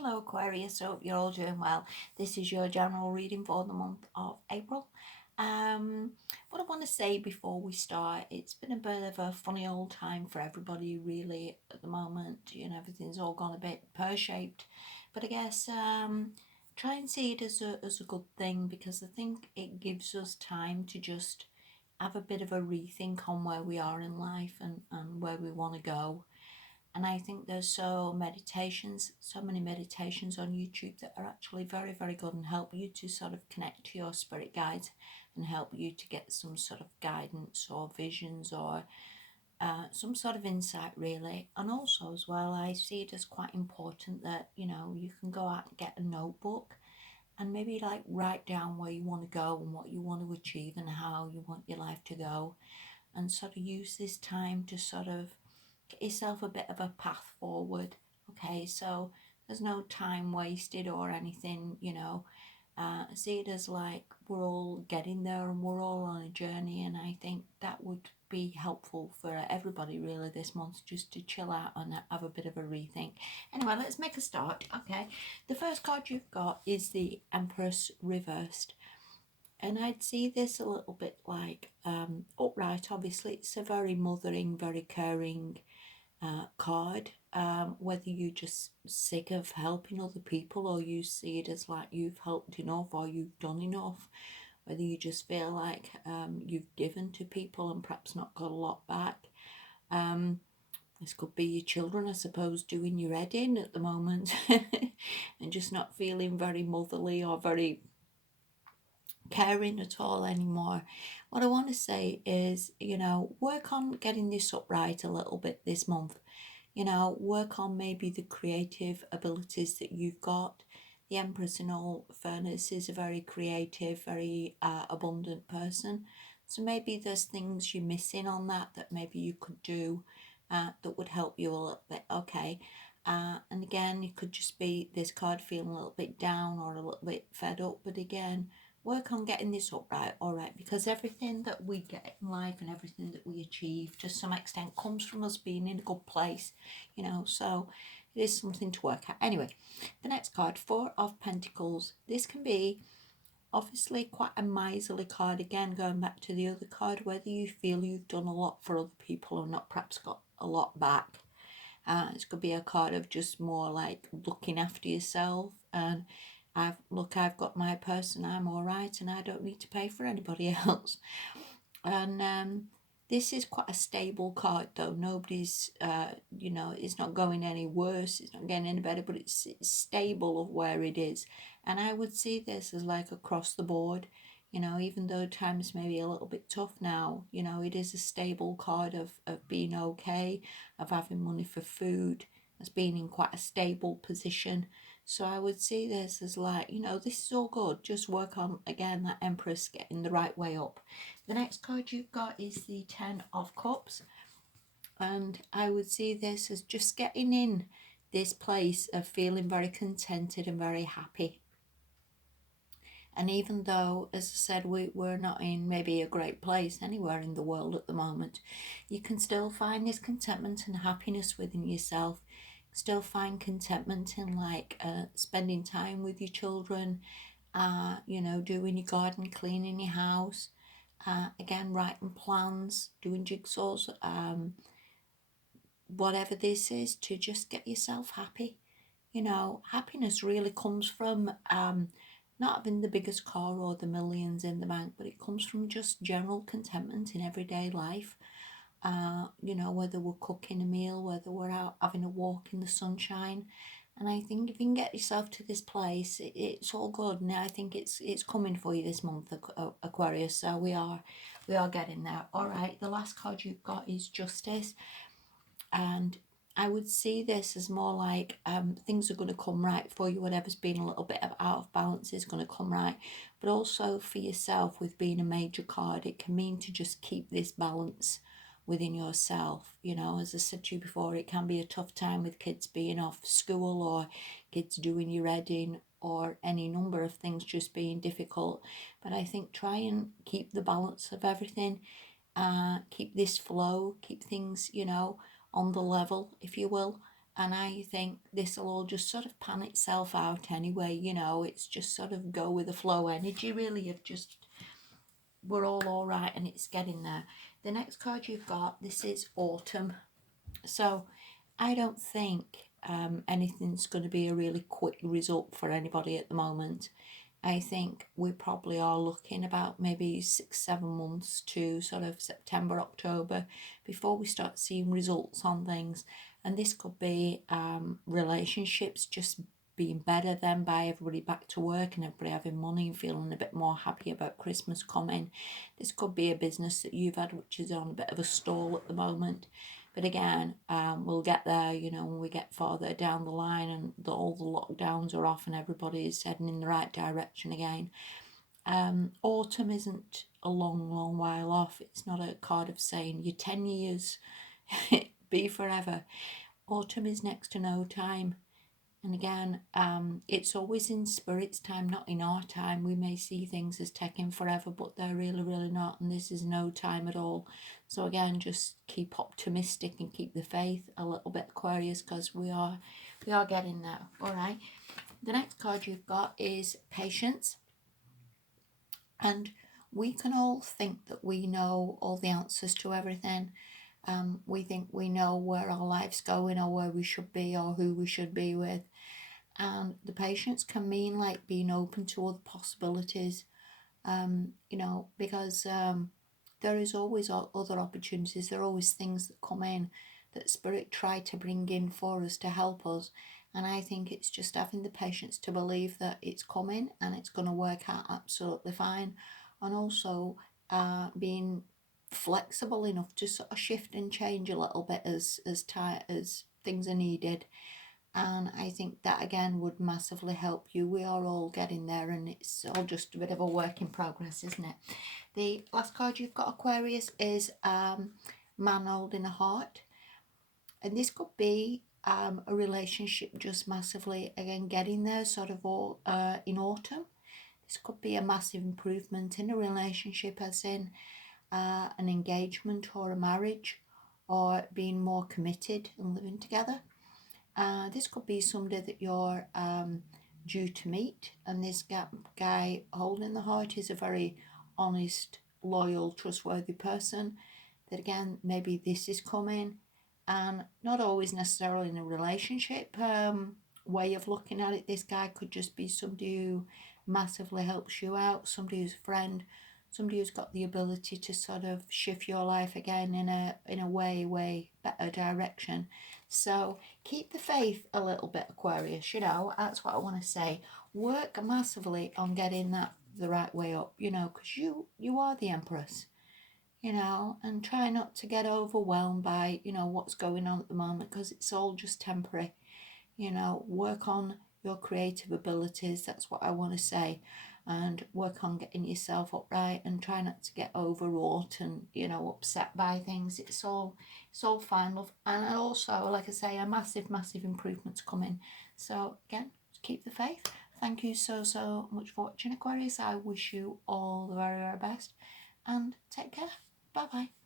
Hello Aquarius, hope you're all doing well. This is your general reading for the month of April. What I want to say before we start, it's been a bit of a funny old time for everybody really at the moment. Everything's all gone a bit pear-shaped. But I guess try and see it as a good thing, because I think it gives us time to just have a bit of a rethink on where we are in life and where we want to go. And I think there's so many meditations on YouTube that are actually very, very good and help you to sort of connect to your spirit guides and help you to get some sort of guidance or visions or some sort of insight, really. And also, as well, I see it as quite important that you can go out and get a notebook and maybe like write down where you want to go and what you want to achieve and how you want your life to go, and sort of use this time to sort of get yourself a bit of a path forward. Okay, so there's no time wasted or anything. See it as like we're all getting there and we're all on a journey, and I think that would be helpful for everybody really this month, just to chill out and have a bit of a rethink. Anyway, let's make a start. Okay, the first card you've got is the Empress reversed. And I'd see this a little bit like upright. Obviously, it's a very mothering, very caring card. Whether you're just sick of helping other people, or you see it as like you've helped enough or you've done enough, whether you just feel like you've given to people and perhaps not got a lot back. This could be your children, I suppose, doing your head in at the moment and just not feeling very motherly or very caring at all anymore. What I want to say is, work on getting this upright a little bit this month. Work on maybe the creative abilities that you've got. The Empress, in all fairness, is a very creative, very abundant person. So maybe there's things you're missing on that maybe you could do that would help you a little bit. Okay. And again, it could just be this card feeling a little bit down or a little bit fed up. But again, work on getting this upright, all right? Because everything that we get in life and everything that we achieve to some extent comes from us being in a good place. So it is something to work at. Anyway, the next card, Four of Pentacles. This can be obviously quite a miserly card. Again, going back to the other card, whether you feel you've done a lot for other people or not, perhaps got a lot back. It could be a card of just more like looking after yourself and I've got my person, I'm all right, and I don't need to pay for anybody else. And this is quite a stable card, though. Nobody's, it's not going any worse. It's not getting any better, but it's stable of where it is. And I would see this as like across the board. Even though times may be a little bit tough now, it is a stable card of being okay, of having money for food, as being in quite a stable position. So I would see this as like, this is all good. Just work on, again, that Empress getting the right way up. The next card you've got is the Ten of Cups. And I would see this as just getting in this place of feeling very contented and very happy. And even though, as I said, we're not in maybe a great place anywhere in the world at the moment, you can still find this contentment and happiness within yourself. Still find contentment in like spending time with your children, doing your garden, cleaning your house, again, writing plans, doing jigsaws, whatever this is, to just get yourself happy. Happiness really comes from not having the biggest car or the millions in the bank, but it comes from just general contentment in everyday life. Whether we're cooking a meal, whether we're out having a walk in the sunshine. And I think if you can get yourself to this place, it's all good. And I think it's coming for you this month, Aquarius. So we are getting there. All right, the last card you've got is Justice. And I would see this as more like things are going to come right for you. Whatever's been a little bit out of balance is going to come right. But also for yourself, with being a major card, it can mean to just keep this balance within yourself. As I said to you before, it can be a tough time with kids being off school or kids doing your heading or any number of things just being difficult. But I think try and keep the balance of everything. Keep this flow, keep things, on the level, if you will. And I think this will all just sort of pan itself out anyway, you know, it's just sort of go with the flow energy, really, of just we're all right and it's getting there. The next card you've got, this is autumn. So I don't think anything's going to be a really quick result for anybody at the moment. I think we probably are looking about maybe 6-7 months to sort of September, October before we start seeing results on things. And this could be relationships just being better, then by everybody back to work and everybody having money and feeling a bit more happy about Christmas coming. This could be a business that you've had which is on a bit of a stall at the moment. But again, we'll get there, you know, when we get farther down the line and all the lockdowns are off and everybody is heading in the right direction again. Autumn isn't a long while off. It's not a card of saying you're 10 years, be forever. Autumn is next to no time. And again, it's always in spirit's time, not in our time. We may see things as taking forever, but they're really not. And this is no time at all. So again, just keep optimistic and keep the faith a little bit, Aquarius, because we are getting there. All right. The next card you've got is patience. And we can all think that we know all the answers to everything. We think we know where our life's going or where we should be or who we should be with. And the patience can mean like being open to other possibilities, you know, because there is always other opportunities. There are always things that come in that Spirit try to bring in for us to help us. And I think it's just having the patience to believe that it's coming and it's going to work out absolutely fine. And also being flexible enough to sort of shift and change a little bit as tight as things are needed. And I think that again would massively help you. We are all getting there and it's all just a bit of a work in progress, isn't it? The last card you've got, Aquarius, is man holding a heart. And this could be a relationship just massively, again, getting there sort of all in autumn. This could be a massive improvement in a relationship, as in an engagement or a marriage, or being more committed and living together. This could be somebody that you're due to meet, and this guy holding the heart is a very honest, loyal, trustworthy person. That again, maybe this is coming, and not always necessarily in a relationship way of looking at it. This guy could just be somebody who massively helps you out, somebody who's a friend, somebody who's got the ability to sort of shift your life again in a way better direction. So keep the faith a little bit, Aquarius, you know, that's what I want to say. Work massively on getting that the right way up, you know, because you are the Empress, you know, and try not to get overwhelmed by, you know, what's going on at the moment, because it's all just temporary. You know, work on your creative abilities, that's what I want to say, and work on getting yourself upright and try not to get overwrought and, you know, upset by things. It's all fine, love. And also, like I say, a massive improvements coming. So again, keep the faith. Thank you so much for watching, Aquarius. I wish you all the very best and take care. Bye bye.